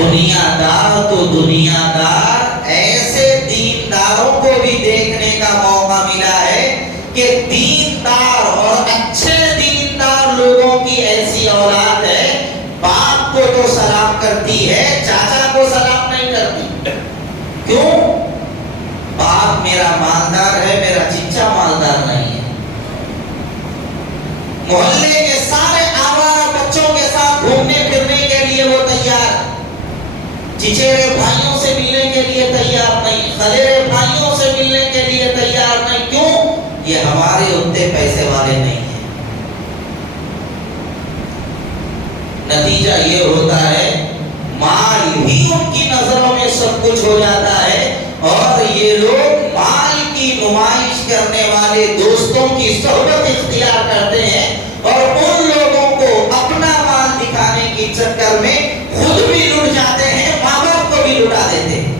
دنیا دار تو دنیا دار، ایسے دینداروں کو بھی دیکھنے کا موقع ملا ہے کہ دیندار اور اچھے دیندار لوگوں کی ایسی اولاد ہے، باپ کو تو سلام کرتی ہے، چاچا کو سلام نہیں کرتی۔ کیوں؟ باپ میرا مالدار ہے، میرا چچا مالدار نہیں ہے۔ محلے کے سارے آوارہ بچوں کے ساتھ گھومنے پھرنے کے لیے وہ تیار، چچیرے بھائیوں سے ملنے کے لیے تیار نہیں، خلیرے بھائیوں سے ملنے کے لیے تیار نہیں۔ کیوں؟ یہ ہمارے اتنے پیسے والے نہیں ہیں۔ نتیجہ یہ ہوتا ہے مال ہی ان کی نظروں میں سب کچھ ہو جاتا ہے، اور یہ لوگ مال کی نمائش کرنے والے دوستوں کی صحبت اختیار کرتے ہیں، اور ان لوگوں کو اپنا مال دکھانے کے چکر میں خود بھی لٹ جاتے ہیں، ماں باپ کو بھی لٹا دیتے ہیں۔